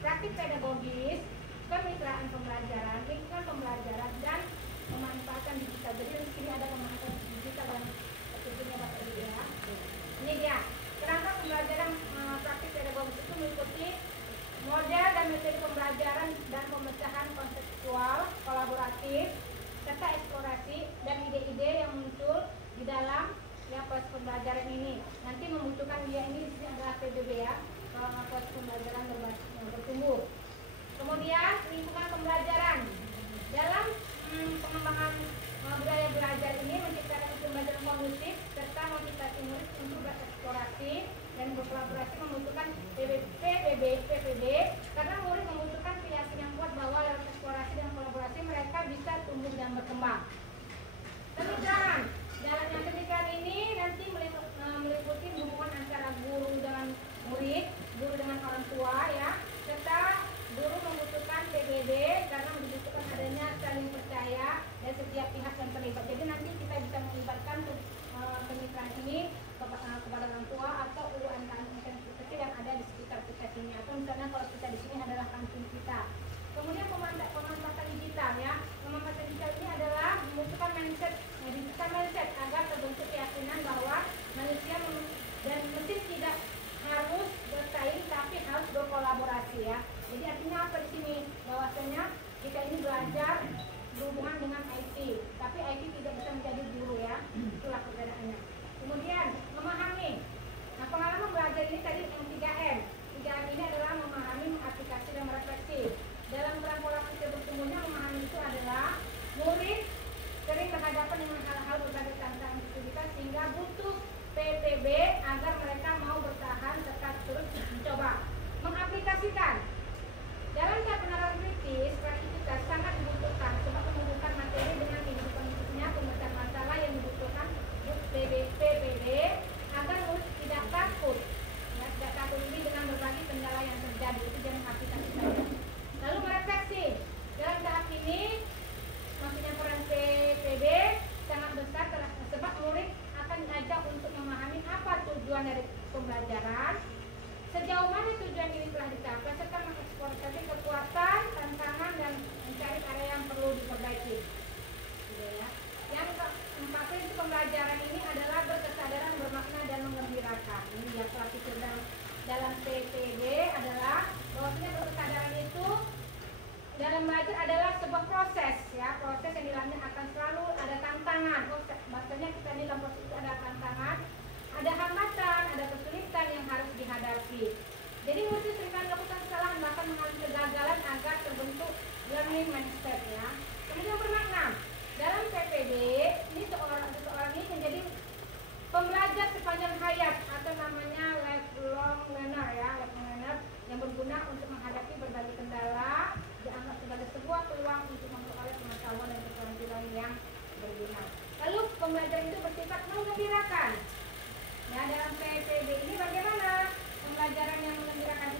praktik pedagogis, kemitraan pembelajaran, lingkungan pembelajaran dan pemanfaatan digital. Jadi di sini ada pemanfaatan digital dan tentunya Bapak Ibu ya. Ini dia kerangka pembelajaran praktik pedagogis itu meliputi model dan metode pembelajaran dan pemecahan konseptual, kolaboratif, serta eksplorasi dan ide-ide yang muncul di dalam ya proses pembelajaran ini. Nanti membutuhkan dia ini di sini adalah PBB ya, proses pembelajaran bertumbuh. Kemudian lingkungan pembelajaran dalam pengembangan budaya belajar ini menciptakan pembelajaran kondusif serta motivasi murid untuk bereksplorasi dan berkolaborasi membutuhkan PPB karena murid membutuhkan keyakinan yang kuat bahwa lewat eksplorasi dan kolaborasi mereka bisa tumbuh dan berkembang. Kemitraan dalam yang ketiga ini nanti meliputi hubungan antara guru dengan murid, guru dengan orang tua ya, serta guru membutuhkan PBB karena membutuhkan adanya saling percaya dan setiap pihak yang terlibat. Jadi nanti kita bisa melibatkan kemitraan ini kepada orang tua atau UMKM kecil yang ada di sekitar kita sini. Atau misalnya kalau kita di sini adalah kampung kita. Kemudian pemanfaatan digital ya. Pemanfaatan digital ini adalah membutuhkan mindset agar terbentuk keyakinan bahwa manusia dan mesin tidak harus bersaing tapi harus berkolaborasi ya. Jadi artinya apa di sini? Bahwasanya kita ini belajar berhubungan dengan IT, tapi IT tidak bisa menjadi guru ya. Itulah perbedaannya. Kemudian memahami. Nah, pengalaman belajar ini tadi yang 3M. 3M ini adalah memahami, mengaplikasi dan merefleksi. Dalam peran pola pikir bertumbuhnya memahami itu adalah murid sering berhadapan dengan hal-hal berbagai tantangan kesulitan sehingga butuh PPB agar mereka mau bertahan serta terus mencoba. Mengaplikasikan. Dalam tahap penerapan kritis, kreativitas sangat dibutuhkan sebab menghubungkan materi dengan kehidupan hidupnya, pemecahan masalah yang dibutuhkan PPB agar murid tidak takut. Ya, tidak takut ini dengan berbagai kendala yang terjadi itu jangan aplikasikan. Lalu merefleksi. Dalam tahap ini, maksudnya peran PPB sangat besar sebab murid akan diajak untuk memahami apa tujuan dari pembelajaran, sejauh mana tujuan ini telah dicapai, serta mengeksploitasi kekuatan, tantangan, dan mencari area yang perlu diperbaiki. Ya. Yang keempat itu pembelajaran ini adalah berkesadaran, bermakna, dan mengembirakan. Ini dia pola pikir dalam PPB adalah bahwasanya berkesadaran itu dalam belajar adalah sebuah proses ya, proses yang dilalui akan selalu ada tantangan. Bahasanya kita di dalam proses itu ada tantangan, ada hambatan, ada kesulitan yang harus dihadapi. Jadi murid seringkali melakukan kesalahan bahkan mengalami kegagalan agar terbentuk learning mindset ya. Kemudian bermakna dalam PPB ini seorang ini menjadi pembelajar sepanjang hayat atau namanya lifelong learner ya, lifelong learner yang berguna untuk menghadapi berbagai kendala, dianggap sebagai sebuah peluang untuk memperoleh pengetahuan dan keterampilan yang berguna. Lalu pembelajaran itu bersifat mengembirakan. Ya, dalam PPB ini bagaimana pembelajaran yang mengembirakan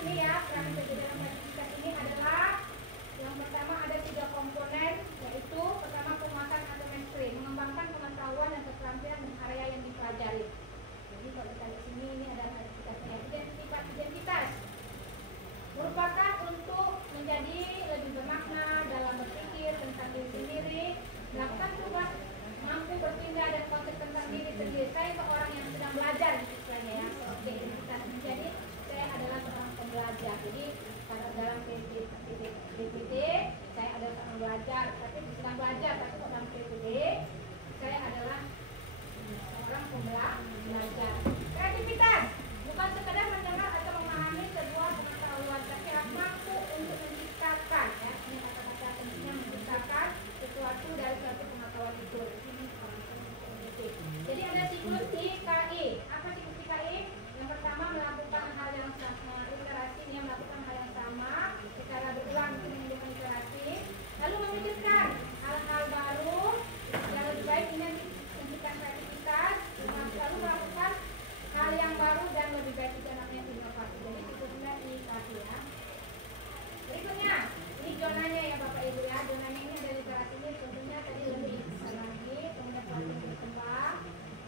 ini ya, peran kerja dalam kreativitas ini adalah yang pertama ada 3 komponen, yaitu pertama penguasaan atau mainstream, mengembangkan pengetahuan dan keterampilan dan area yang dipelajari. Jadi kalau kita lihat sini ini ada kreativitasnya. Identitas merupakan untuk menjadi lebih bermakna dalam berpikir tentang diri sendiri, melakukan tugas, mampu berpindah dan konsep tentang diri sendiri. Saya seorang yang sedang belajar istilahnya ya. Oke, identitas. Jadi saya adalah seorang pembelajar. Jadi dalam PPD saya adalah seorang belajar, tapi sedang belajar. Tapi dalam PPD saya adalah seorang pembelajar. Kreativitas bukan sekedar mendengar atau memahami sebuah pengetahuan, tapi harus mampu untuk menciptakan, ya, ini kata-kata pentingnya, menciptakan sesuatu dari suatu pengetahuan itu. Jadi ada siklus IKI. Apa siklus IKI? Yang pertama melakukan hal yang sama, iterasi, dia melakukan hal yang sama secara berulang untuk menimbulkan iterasi, lalu memikirkan hal-hal baru yang lebih baik, ini menciptakan kreativitas, lalu melakukan hal yang baru dan lebih baik, itu namanya inovasi. Jadi siklusnya IKI ya. Berikutnya, ini zonanya ya Bapak Ibu ya. Zonanya ini ada literasi ini, tentunya tadi lebih besar lagi, kemudian pelatihan berkembang.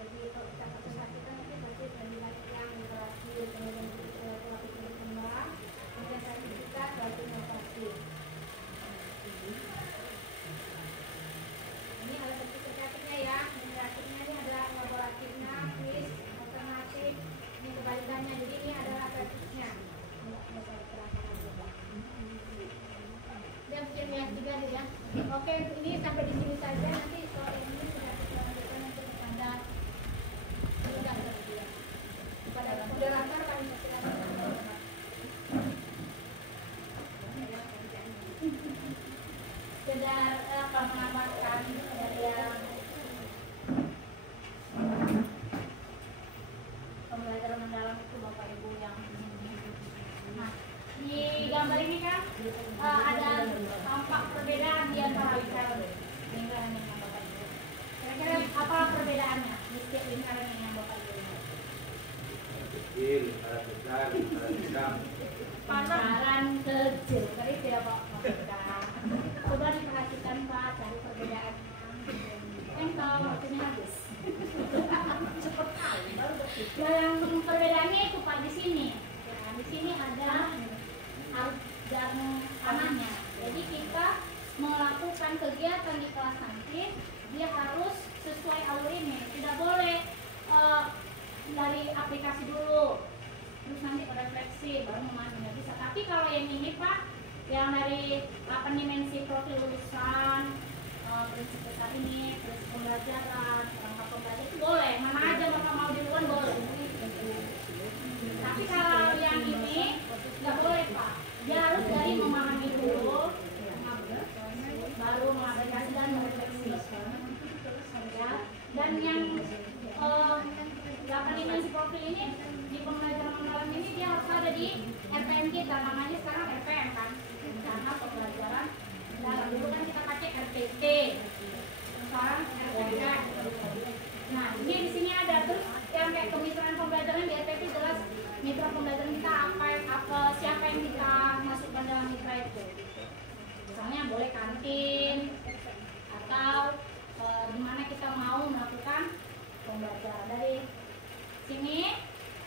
Jadi kalau kita presentasikan nanti pasti lebih banyak yang literasi, kemudian pelatihan berkembang, kemudian kreativitas, lalu inovasi. Ini ada sertifikatnya ya. Kreatifnya ini ada laboratifnya, quiz, alternatif, ini kebalikannya. Jadi ini adalah kreatifnya. Dan yang juga nih ya. Oke, ini sampai di sini saja. Nanti soal ini sudah kita lanjutkan untuk pada sudah ya. Pada moderator kami silakan. Sekedar mengamalkan dari yang pembelajaran mendalam itu Bapak Ibu yang nah, di gambar ini kan ada tampak perbedaan di antara lingkaran ini Bapak Ibu. Kira-kira apa perbedaannya di setiap lingkaran ini yang Bapak Ibu lihat? Kecil, lingkaran besar, lingkaran hitam. Lingkaran kecil, tadi tidak Pak. Coba diperhatikan Pak, cari perbedaannya. Kan kalau waktunya habis. Cepat kali baru berpikir. Yang perbedaannya itu Pak di sini. Ya, di sini ada arus dan tanahnya. Jadi kita melakukan kegiatan di kelas nanti, dia harus sesuai alur ini. Tidak boleh dari aplikasi dulu, terus nanti refleksi baru memahami, nggak bisa. Tapi kalau yang ini Pak, yang dari 8 dimensi profil lulusan, prinsip besar ini, prinsip pembelajaran, rangka pembelajaran itu boleh, mana aja Bapak mau duluan boleh. Tapi kalau yang ini nggak boleh Pak, dia harus dari memahami dulu, baru mengaplikasi dan merefleksi. Ya. Dan yang 8 dimensi profil ini di pembelajaran mendalam ini dia harus ada di RPM kita, namanya sekarang RPM kan, karena pembelajaran mendalam. Dulu kan kita pakai RPT, sekarang RPM. Nah ini di sini ada terus yang kayak kemitraan pembelajaran di RPT jelas mitra pembelajaran kita apa siapa yang kita masukkan dalam mitra itu. Misalnya boleh kantin atau di mana kita mau melakukan pembelajaran. Dari sini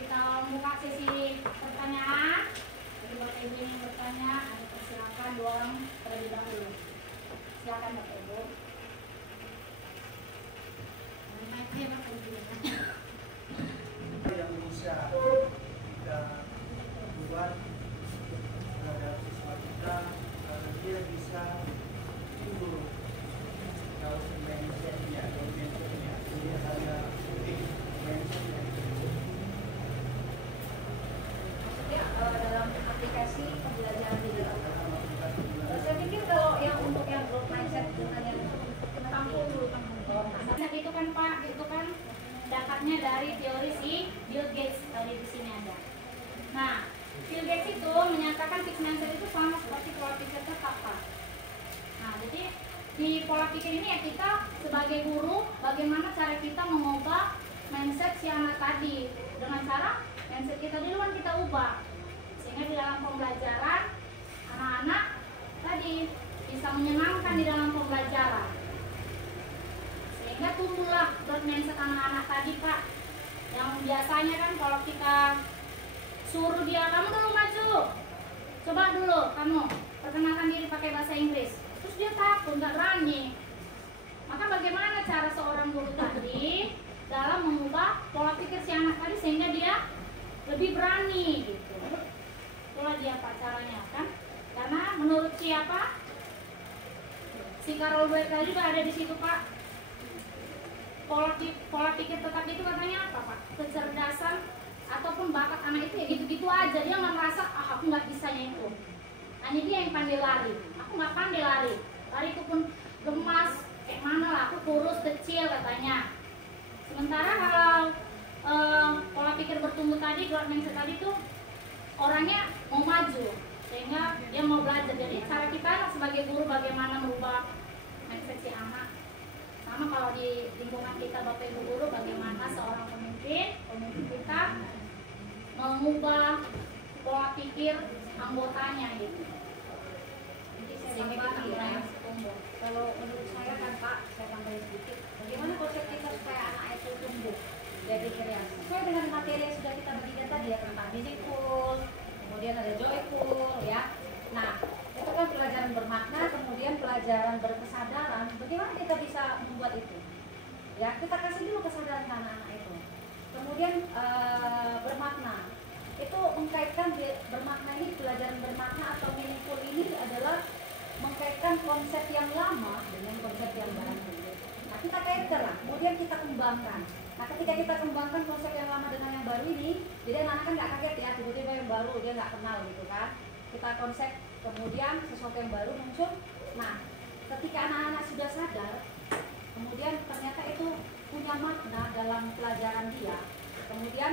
kita buka sesi pertanyaan. Jadi Bapak Ibu yang bertanya, ada persilakan 2 orang terlebih dahulu. Silakan Bapak Ibu. Yang bisa kita buat terhadap siswa kita agar dia bisa timbul kalau mindsetnya, dia ada mindsetnya. Maksudnya dalam aplikasi pembelajaran digital. Saya pikir kalau yang untuk yang growth mindset dengan yang tampung dulu Nah itu kan Pak, itu kan dapatnya dari teori si Bill Gates, tadi di sini ada. Nah, Bill Gates itu menyatakan fixed mindset itu sama seperti pola pikir tetap Pak. Nah, jadi di pola pikir ini ya kita sebagai guru, bagaimana cara kita mengubah mindset si anak tadi dengan cara mindset kita duluan kita ubah. Sehingga di dalam pembelajaran anak-anak tadi bisa menyenangkan di dalam pembelajaran. Sehingga tumbuhlah growth mindset anak-anak tadi, Pak. Yang biasanya kan kalau kita suruh dia, kamu dulu maju, coba dulu kamu perkenalkan diri pakai bahasa Inggris, terus dia takut, nggak berani. Maka bagaimana cara seorang guru tadi dalam mengubah pola pikir si anak tadi sehingga dia lebih berani gitu. Itulah dia Pak caranya kan. Karena menurut siapa? Si Carol Dweck tadi juga ada di situ Pak. Pola pikir tetap itu katanya apa Pak? Kecerdasan ataupun bakat anak itu ya gitu-gitu aja. Dia nggak merasa aku nggak bisanya itu. Hanya dia yang pandai lari. Aku nggak pandai lari. Lariku pun gemas. Kayak mana lah, aku kurus kecil katanya. Sementara kalau pola pikir bertumbuh tadi, growth mindset tadi tuh orangnya mau maju, sehingga dia mau belajar. Jadi cara kita sebagai guru bagaimana merubah mindset si anak. Sama kalau di lingkungan kita Bapak Ibu guru, bagaimana seorang pemimpin kita mengubah pola pikir anggotanya gitu. Jadi saya Sehingga kita tambahin mulai ya. tumbuh. Kalau menurut saya kan Pak, saya tambahin sedikit. Bagaimana konsep kita supaya anak itu tumbuh? Dia pikir yang sesuai dengan materi yang sudah kita berikan tadi ya, tentang meaningful, kemudian ada joyful ya. Nah, itu kan pelajaran bermakna, kemudian pelajaran berkesadaran. Bagaimana kita bisa membuat itu? Ya, kita kasih dulu kesadaran ke anak-anak itu. Kemudian bermakna. Itu mengkaitkan bermakna ini, pelajaran bermakna atau meaningful ini adalah mengkaitkan konsep yang lama dengan konsep yang baru. Nah, kita kaitkan lah, kemudian kita kembangkan. Nah, ketika kita kembangkan konsep yang lama dengan yang baru ini, jadi anak-anak kan nggak kaget ya, tiba-tiba yang baru dia nggak kenal gitu kan. Kita konsep, kemudian sesuatu yang baru muncul. Nah, ketika anak-anak sudah sadar, kemudian ternyata itu punya makna dalam pelajaran dia. Kemudian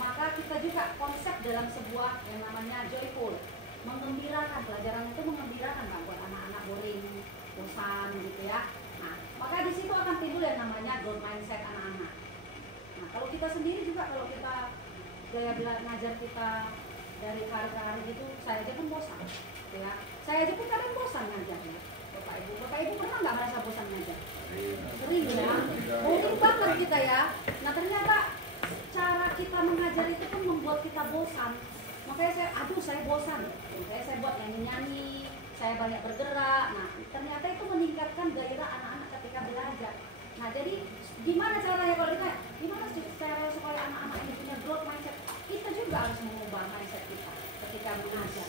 maka kita juga konsep dalam sebuah yang namanya joyful, menggembirakan. Pelajaran itu menggembirakan, nggak buat anak-anak boring, bosan gitu ya. Nah, maka di situ akan timbul yang namanya growth mindset anak-anak. Nah, kalau kita sendiri juga, kalau kita gaya ngajar kita dari hari ke hari gitu, saya aja pun bosan, ya. Saya aja pun kadang bosan ngajarnya. Bapak Ibu pernah nggak merasa bosan ngajar? Sering ya. Boring banget kita ya. Nah, ternyata cara kita mengajar itu pun membuat kita bosan. Makanya saya bosan. Makanya saya buat nyanyi-nyanyi, saya banyak bergerak. Nah, ternyata itu meningkatkan gairah anak-anak ketika belajar. Nah, jadi gimana caranya kalau kita? Gimana cara supaya anak-anak ini punya growth mindset? Kita juga harus mengubah mindset kita ketika mengajar.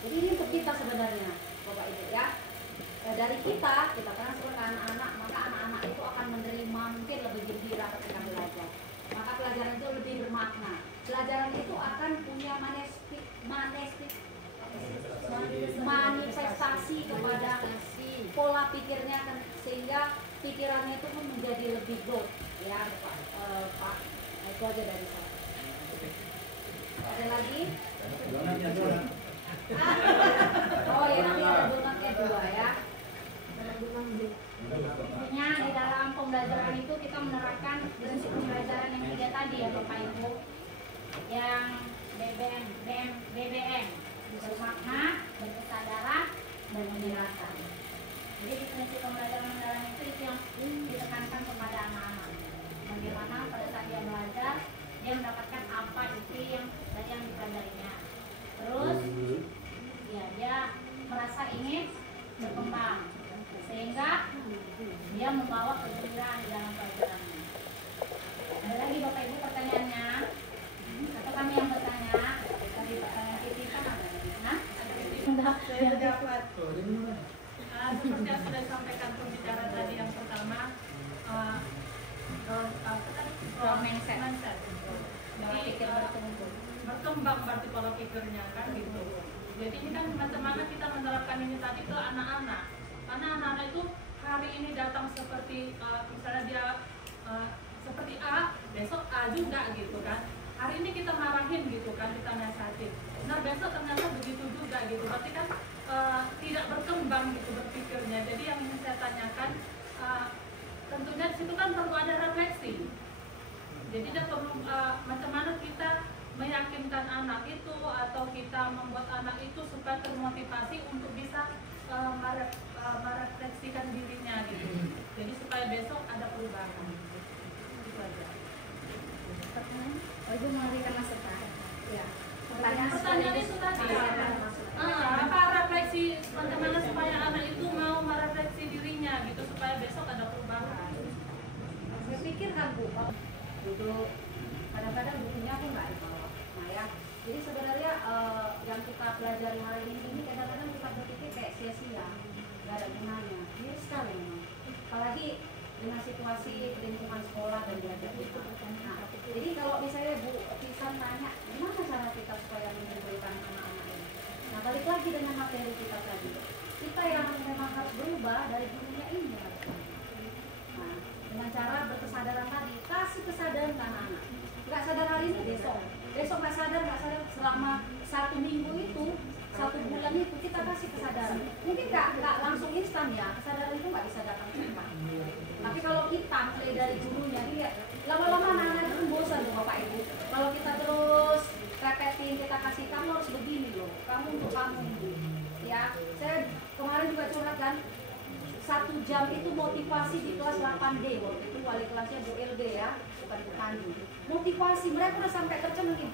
Jadi ini untuk kita sebenarnya, Bapak Ibu ya. Dari kita transfer ke anak-anak, maka anak-anak itu akan menerima mungkin lebih gembira ketika belajar. Maka pelajaran itu lebih bermakna. Pelajaran itu akan punya manifestasi kepada pola pikirnya kan, sehingga pikirannya itu pun menjadi lebih growth ya Pak. Nah, itu aja dari saya. Ada lagi? Oh ya, nanti ada donatnya 2 ya. Intinya di dalam pembelajaran itu kita menerapkan prinsip pembelajaran yang 3 tadi ya Bapak Ibu, yang BBM bermakna, berkesadaran, dan menyenangkan. Jadi prinsip pembelajaran itu yang ditekankan kepada anak-anak. Bagaimana pada saat dia belajar, dia mendapatkan apa itu yang dipelajarinya. Terus ya dia merasa ingin berkembang, sehingga dia membawa kegembiraan di dalam pelajarannya. Ada lagi Bapak Ibu pertanyaannya? Atau kami yang bertanya? Tadi Titi kan ada lagi. Nah, Saya dapat seperti yang sudah disampaikan pembicara tadi yang pertama, growth mindset. Jadi berkembang berarti pola pikirnya kan gitu. Jadi ini kan macam mana kita menerapkan ini tadi ke anak-anak. Karena anak-anak itu hari ini datang seperti misalnya dia seperti A, besok A juga gitu kan. Hari ini kita marahin gitu kan, kita nasihatin. Nah besok ternyata begitu juga gitu. Berarti kan tidak berkembang gitu berpikirnya. Jadi yang ingin saya tanyakan, tentunya di situ kan perlu ada refleksi. Jadi dia perlu macam mana kita meyakinkan anak itu atau kita membuat anak itu supaya termotivasi untuk bisa merefleksikan dirinya gitu. Jadi supaya besok ada perubahan. Itu aja. Oh, Ibu memberikan masukan. Ya. Pertanyaan itu tadi. Apa refleksi bagaimana supaya anak itu mau merefleksi dirinya gitu supaya besok ada perubahan. Saya pikir kan Bu, duduk kadang-kadang bukunya aku nggak dibawa. Nah ya, jadi sebenarnya yang kita pelajari hari ini kadang-kadang kita berpikir kayak sia-sia, nggak ada gunanya. Miris sekali memang. Apalagi dengan situasi lingkungan sekolah dan belajar kita. Nah, jadi kalau misalnya Bu Tisan tanya, gimana cara kita supaya mengumpulkan anak-anak ini? Nah, balik lagi dengan materi kita tadi. Kita yang memang harus berubah dari dunia ini harus. Nah, dengan cara berkesadaran tadi, kasih kesadaran ke anak-anak. Nggak sadar hari ini, besok nggak sadar selama 1 minggu itu, 1 bulan itu kita kasih kesadaran. Mungkin nggak langsung instan ya, kesadaran itu nggak bisa datang cepat. Tapi kalau kita mulai dari gurunya, lihat lama-lama anak-anak itu bosan loh Bapak Ibu. Kalau kita terus repetin, kita kasih kamu harus begini loh, kamu untuk kamu. Ya, saya kemarin juga curhat kan. 1 jam itu motivasi di kelas 8D, waktu itu wali kelasnya Bu LB ya, bukan Bu Pandu. Motivasi, mereka udah sampai tercengang.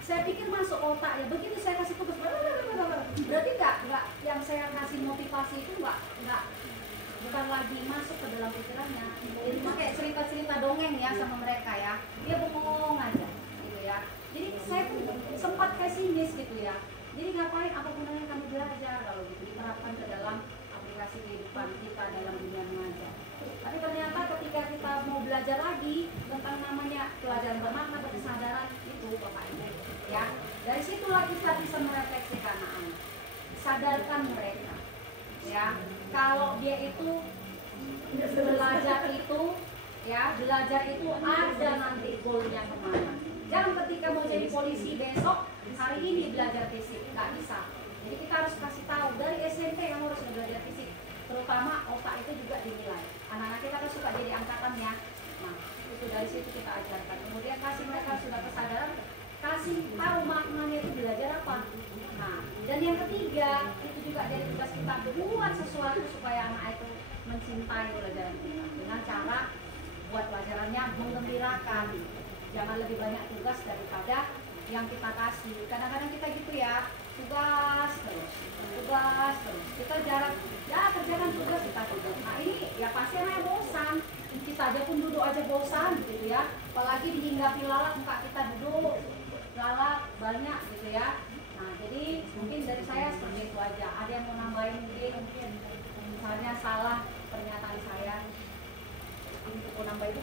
Saya pikir masuk otak ya, begitu saya kasih tugas, berarti nggak yang saya kasih motivasi itu nggak bukan lagi masuk ke dalam pikirannya. Jadi itu kayak cerita-cerita dongeng ya sama mereka ya, dia bengong aja gitu ya. Jadi saya pun sempat pesimis gitu ya. Jadi ngapain, apa gunanya kami belajar kalau gitu diterapkan ke dalam aplikasi kehidupan kita dalam dunia mengajar. Tapi ternyata ketika kita mau belajar lagi tentang namanya pelajaran bermakna berkesadaran itu Bapak Ibu ya, dari situlah kita bisa merefleksikan anak-anak, sadarkan mereka ya, kalau dia itu belajar itu ada nanti goalnya kemana. Jangan ketika mau jadi polisi besok hari ini belajar fisik, nggak bisa. Jadi kita harus kasih tahu dari SMP yang harus belajar fisik, terutama otak itu juga dinilai. Anak-anak kita kan suka jadi angkatan ya. Nah, itu dari situ kita ajarkan. Kemudian kasih mereka sudah kesadaran, kasih tahu maknanya itu belajar apa. Nah, dan yang ketiga itu juga dari tugas kita buat sesuatu supaya anak itu mencintai pelajaran kita dengan cara buat pelajarannya menggembirakan. Jangan lebih banyak tugas daripada yang kita kasih. Kadang-kadang kita gitu ya, tugas terus. Kita jarang ya kerjakan tugas kita tugas. Nah ini ya pasti anaknya bosan. Kita aja pun duduk aja bosan gitu ya. Apalagi dihinggapi lalat, muka kita duduk lalat banyak gitu ya. Nah jadi mungkin dari saya seperti itu aja. Ada yang mau nambahin mungkin misalnya salah pernyataan saya. Ini mau nambah itu?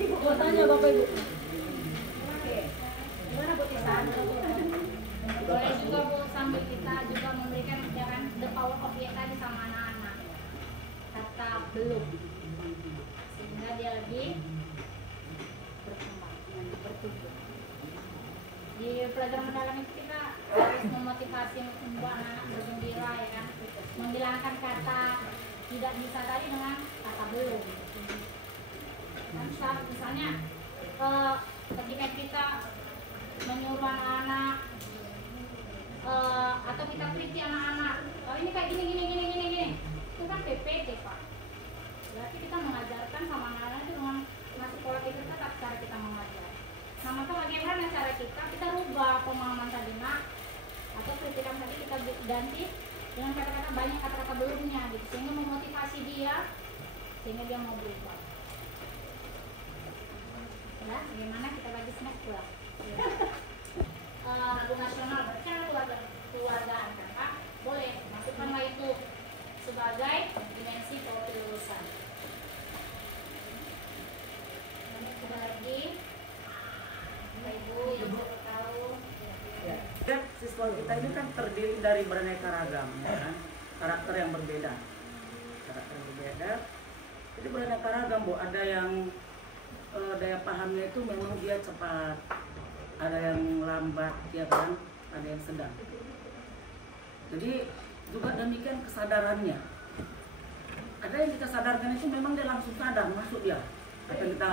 Ibu mau tanya Bapak Ibu. Oke. Gimana Bu Tisan? Boleh juga Bu, sambil kita juga memberikan jangan the power of dia tadi sama anak-anak. Kata belum, sehingga dia lagi berkembang, bertumbuh. Di pelajaran mendalam itu kita harus memotivasi membuat anak bergembira ya kan, menghilangkan kata tidak bisa tadi dengan kata belum. Dan misalnya ketika kita menyuruh anak-anak atau kita kritik anak-anak, oh ini kayak gini, itu kan PPT Pak. Berarti kita mengajarkan sama anak-anak itu dengan pola pikir tetap cara kita mengajar. Nah maka bagaimana cara kita rubah pemahaman tadi nak atau kritikan tadi kita ganti dengan kata-kata banyak kata-kata belumnya gitu, sehingga memotivasi dia sehingga dia mau berubah. Ya, bagaimana kita bagi snack pulang? Lagu nasional berbicara keluargaan kan Pak? Boleh, masukkanlah itu sebagai dimensi kelulusan. Ada lagi Bapak Ibu yang perlu tahu. Ya, siswa kita ini kan terdiri dari beraneka ragam, ya kan? Karakter yang berbeda. Jadi beraneka ragam Bu. Ada yang daya pahamnya itu memang dia cepat, ada yang lambat, ya kan? Ada yang sedang. Jadi juga demikian kesadarannya. Ada yang kita sadarkan itu memang dia langsung sadar, masuk dia. apa yang kita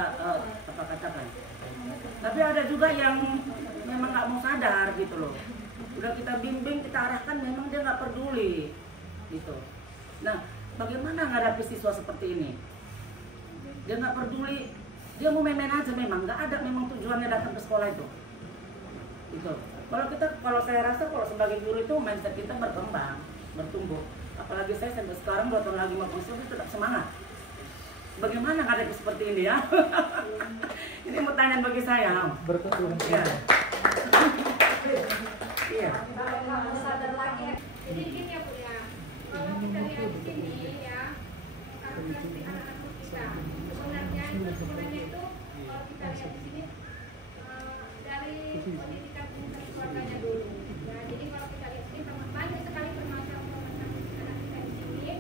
katakan. Tapi ada juga yang memang nggak mau sadar gitu loh. Udah kita bimbing, kita arahkan, memang dia nggak peduli gitu. Nah, bagaimana menghadapi siswa seperti ini? Dia nggak peduli, dia mau main-main aja, memang nggak ada memang tujuannya datang ke sekolah itu. Gitu. Kalau saya rasa kalau sebagai guru itu mindset kita berkembang, bertumbuh. Apalagi saya sampai sekarang 2 tahun lagi mau itu tetap semangat. Bagaimana menghadapi seperti ini ya? Ini pertanyaan bagi saya. Bertumbuh. Ya. Iya. Sadar lagi. Jadi gini ya Bu ya, kalau kita lihat di sini ya, karakteristik anak-anak kita sebenarnya itu kalau kita lihat di sini dari pendidikan keluarganya dulu. Ya, jadi kalau kita lihat ini banyak sekali permasalahan anak kita di sini.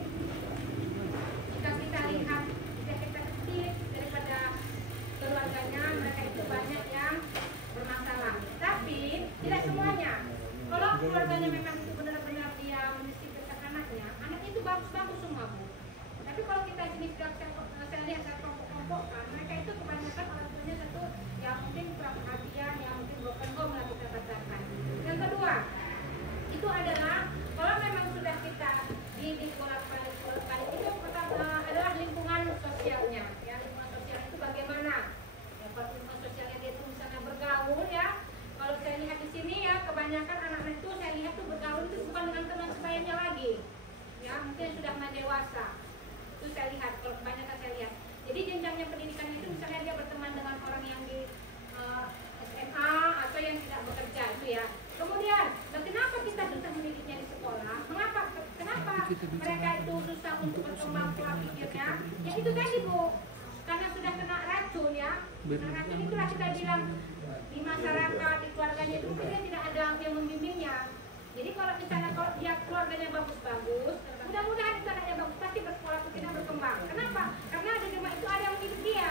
Jika kita lihat, jika kita ketik daripada keluarganya, mereka itu banyak yang bermasalah. Tapi tidak semuanya. Kalau keluarganya memang itu benar-benar dia mendisiplinkan anaknya itu bagus-bagus semua Bu. Tapi kalau kita sini saya lihat saya kelompok-kelompokkan, mereka itu kebanyakan orang tuanya satu yang mungkin kurang perhatian, yang mungkin broken home lah kita katakan. Yang kedua, itu adalah kalau memang sudah kita didik bolak-balik itu adalah lingkungan sosialnya. Ya, lingkungan sosial itu bagaimana? Ya, kalau lingkungan sosialnya dia itu misalnya bergaul ya. Kalau saya lihat di sini ya, kebanyakan anak-anak itu saya lihat tuh bergaul itu bukan dengan teman sebayanya lagi. Ya, mungkin sudah dewasa. Itu saya lihat, kalau kebanyakan saya lihat. Jadi jenjangnya pendidikan itu misalnya dia berteman dengan orang yang di SMA atau yang tidak bekerja itu ya. Kemudian, kenapa kita susah mendidiknya di sekolah? Kenapa mereka itu susah untuk berkembang pola pikirnya? Ya itu tadi Bu, karena sudah kena racun ya. Nah, racun itulah kita bilang di masyarakat, di keluarganya itu dia tidak ada yang membimbingnya. Jadi kalau misalnya kalau dia keluarganya bagus-bagus, mudah-mudahan itu anaknya bagus, pasti bersekolah itu tidak berkembang. Kenapa? Karena di rumah itu ada yang mendidik dia.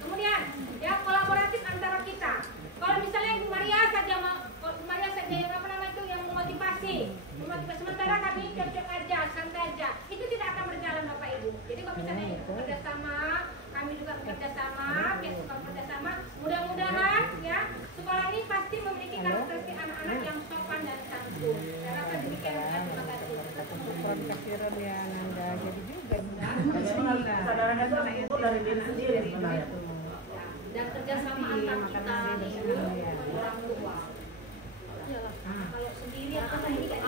Kemudian ya kolaboratif antara kita. Kalau misalnya Ibu Maria saja yang apa namanya itu yang memotivasi, sementara kami cocok aja, santai aja, itu tidak akan berjalan Bapak Ibu. Jadi kalau misalnya bekerja sama, kami juga bekerja sama, pihak sekolah bekerja sama, mudah-mudahan ya sekolah ini pasti memiliki karakteristik anak-anak yang sopan dan santun. Saya rasa demikian. Terima kasih. Kasiran ya Nanda, jadi juga Kesadaran itu dari diri sendiri sebenarnya. Dan kerjasama antar kita orang tua. Kalau sendiri anak ini tidak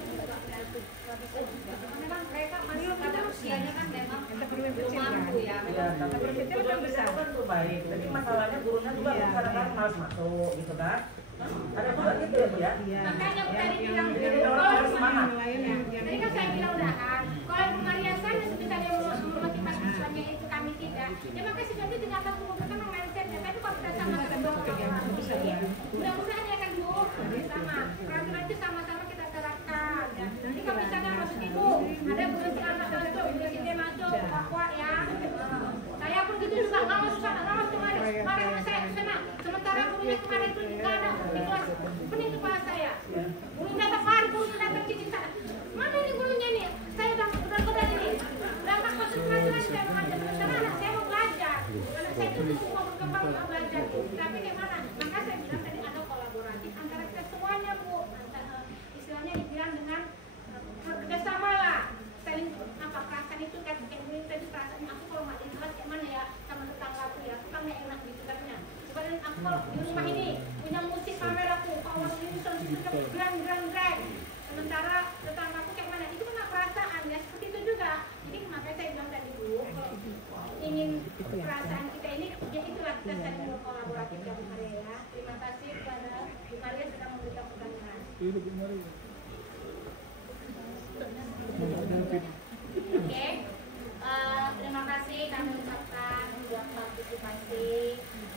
disadarkan juga memang mereka masih pada usianya kan memang belum mampu ya. Tujuan kita kan tuh baik, tapi masalahnya gurunya juga kadang-kadang malas masuk gitu kan. Ada juga gitu ya Bu ya. Makanya tadi bilang Jadi orang harus semangat. tadi kan saya bilang udahan. Kalau Ibu Maria saja misalnya memotivasi siswanya itu kami tidak. Ya maka siswa itu tidak akan mengubahkan mindsetnya. Tapi kalau kita sama-sama mudah-mudahan ya kan Bu, sama. Peraturan itu sama-sama kita terapkan. Ya. Jadi kalau misalnya maksud Ibu ada berusia anak masuk, berusia dia masuk, bahwa ya. Saya pun gitu juga ngawas kemarin saya ke sana. Sementara gurunya kemarin itu nggak ada di kelas, pening kepala saya. Gurunya datang gurunya datang ke sana. Mana nih gurunya nih? Saya udah ini. Udah nggak masuk pelajaran, saya mau ngajar karena anak saya mau belajar. Anak saya itu semua berkembang mau belajar. Tapi gimana? Maka saya bilang tadi ada kolaboratif antara kita semuanya Bu. Istilahnya dibilang dengan kerjasama lah. Saling apa perasaan itu kan kayak tadi perasaan aku kalau nggak di kelas kayak mana ya sama tetanggaku ya, aku kan nggak enak gitu katanya. Sebenarnya aku kalau di rumah ini punya musik pamer aku, power ini sound grang. Sementara tetanggaku kayak mana? Itu kan perasaan ya seperti itu juga. Jadi makanya saya bilang tadi Bu, kalau ingin perasaan kita ini ya itulah kita saling berkolaborasi ya Bu Maria ya. Terima kasih kepada Bu Maria sudah memberikan pertanyaan. Oke, terima kasih kami ucapkan buat partisipasi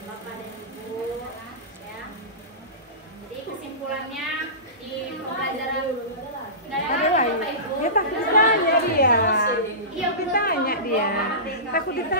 Bapak dan Ibu ya. Jadi kesimpulannya di pembelajaran Bapak Ibu. Kita tanya dia. Takut ditanya dia. Takut ditanya.